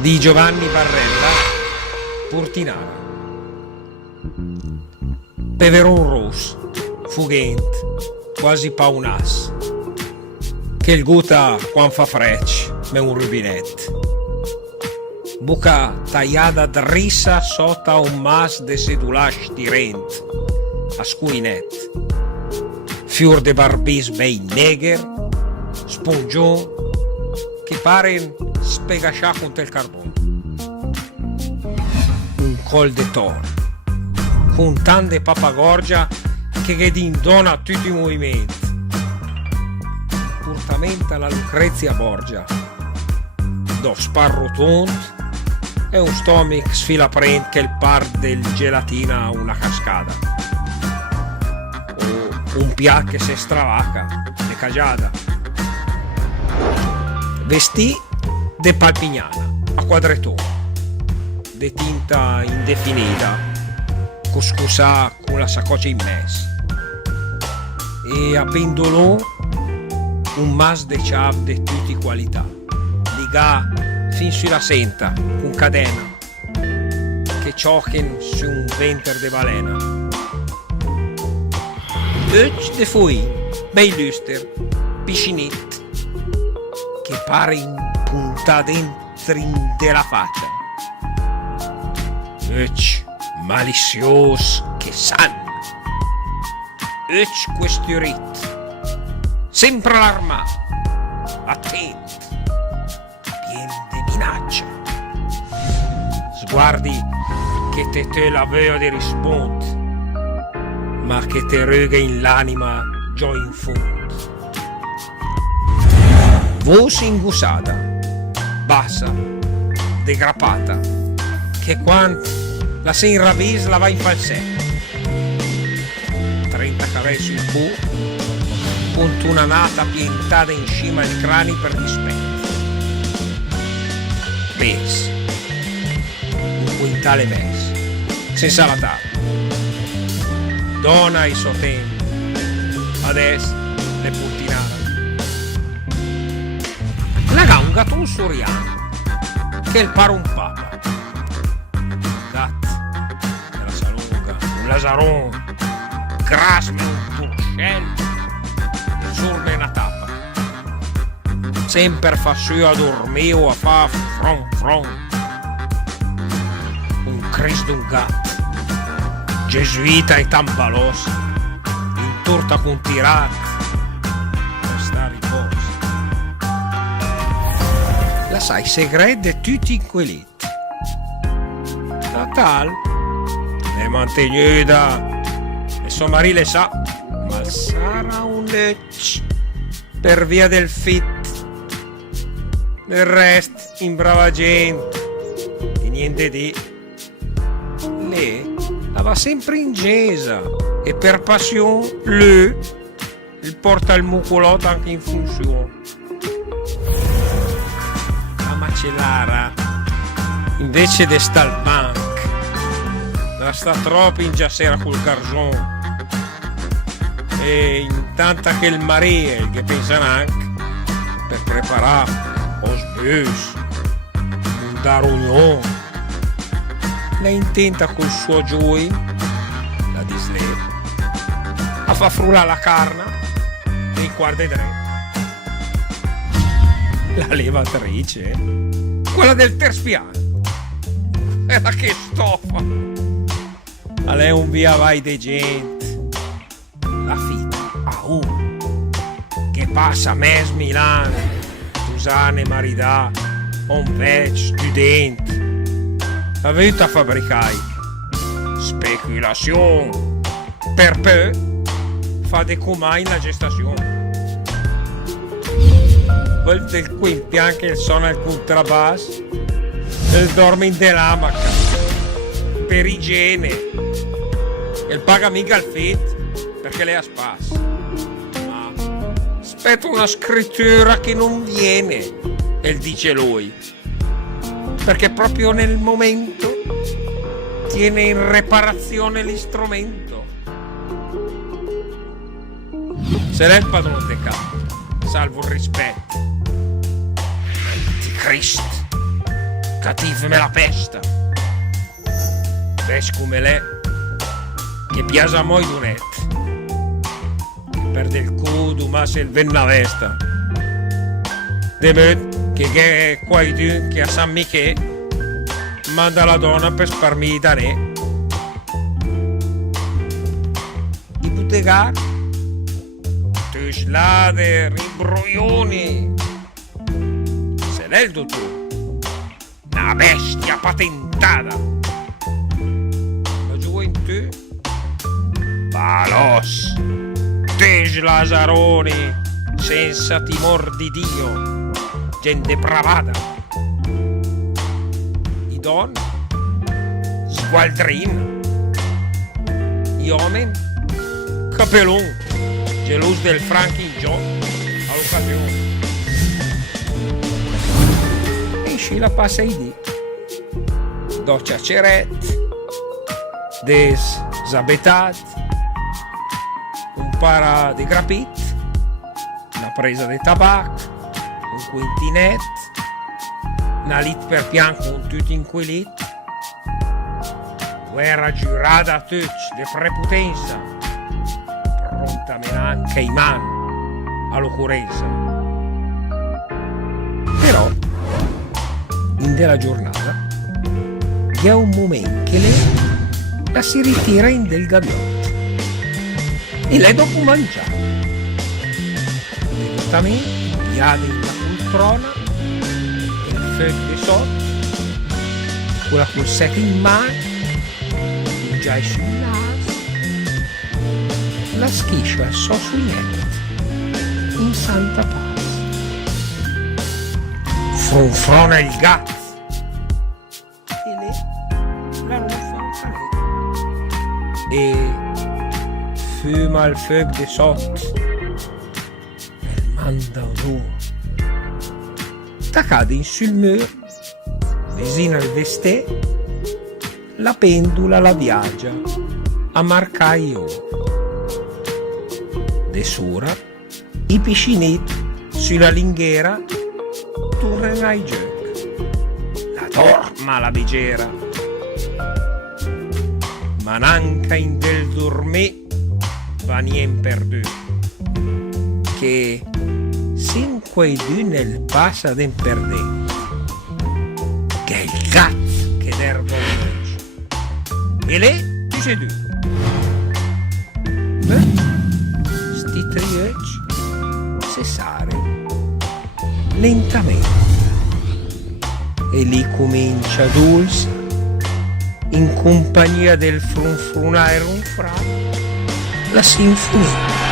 di Giovanni Barrella, Portinara. Peveron ros, fugent, quasi paunas, che il guta quan fa frecce, me un rubinet. Buca tagliata drissa sota un mas de sedulash tirent, a scuinet. Fior de barbis bei neger, spongion, che paren spegascià contro il carbone. Un col de tor, con tante papagorgia che dindona tutti i movimenti. Purtamente alla Lucrezia Borgia, do sparrotont e un stomach sfilaprent che il par del gelatina a una cascata. O un pià che se stravaca, de cagiada. Vestì de palpignana, a quadretone, de tinta indefinita, cuscusà con la sacocia in mezzo. E a pendolò un mas de ciav de tutti qualità, ligà fin sulla senta, con cadena, che ciocchen su un venter de balena. Öc de fui, bei luster, piscinit, che pare impunta dentro della faccia. Öc malizios che san. Öc questiorit, sempre allarmato, attento, pieno di minaccia. Sguardi che te la veo di rispondere, ma che te rega in l'anima già in fondo. Voce ingusata, bassa, degrapata, che quando la se inravisa la va in falsetto. 30 cavezzi sul cu, con una nata piantata in cima ai crani per dispetto. Pes, un quintale mes, senza la tavola. Dona i sotten, adesso le Portinara. Là un gatto soriano, che il pare un papa. Gat, della salunga, un lasaron, grasme un turcello, surme una tappa. Sempre fa su a dormire o a fa fron. Un Cristo d'un gatto, gesuita e tambalos, in torta con tirac, per stare in posto. La sai segreto di tutti inquiliti. Natal è mantenuta e suo marito le sa, ma sarà un lecce per via del fit. Del resto in brava gente e niente di. Lei la va sempre in gesa e per passione lui il porta il mucolotto anche in funzione. La macellara invece de sta al banc, la sta troppo in giassera col garzon. E intanto che il marito che pensa anche per preparare os bus, un darugnon, la intenta col suo gioi, la disle, a fa frulla la carne e i quarti tre. La levatrice, quella del terspiano, è la che stoffa. A lei un via vai de gente, la fitta a uno che passa mes Milano, Susane Maridà, un vecchio studente, la venuta a fabbricare speculazione per poi fa de comai la gestazione. Quel del quimpian che suona il contrabbasso e dorme in dell'amaca per igiene e paga mica il fit perché lei ha spasso. Ma aspetta una scrittura che non viene e dice lui, perché proprio nel momento tiene in riparazione l'istrumento. Se l'è il padrone de capo, salvo il rispetto. Anticristo, Cattiv me la pesta. Ves come l'è, che piace a moi dunet. Perde il cudo, ma se il venna vesta. Deve che è qualcuno che a San Michele manda la donna per sparmi da re. I buttegar, tu slader, imbroglioni. Se l'è il dottore. Una bestia patentata. La gioventù Palos Tej Lazaroni senza timor di Dio, gente bravata. I don sgualdrin, gli uomini capelon gelus del franchi Gio all'occasione. E la passa i dì doccia ceret des zabetat, un para di grapit, una presa di tabac, un quintinet, una lit per pianco, un tut inquilit, guerra giurata a tutti, de prepotenza, pronta menanca in mano all'occorrenza. Però in della giornata vi è un momento che lei la si ritira in del gabbiotto e lei dopo mangiare direttamente piade in la poltrona e il feuille di sotto quella col secco in mano il giai sul naso la schiscia al so sui netti in santa pace. Fronfrona il gatto e lei la ruffa un falè e fuma il feuille di sotto e manda un taccade in sul muro vicino al vestè la pendula la viaggia a marcaio de sura i piscinetti sulla linghiera tornano ai giochi la torma la bigera ma nanca in del dormè va nien perdu che sin quei due nel passa den perdè che è il cazzo che derbo e lei dice tu sti trieci cessare lentamente e lì comincia dolce in compagnia del frunfrunare ronfrare la sinfonia.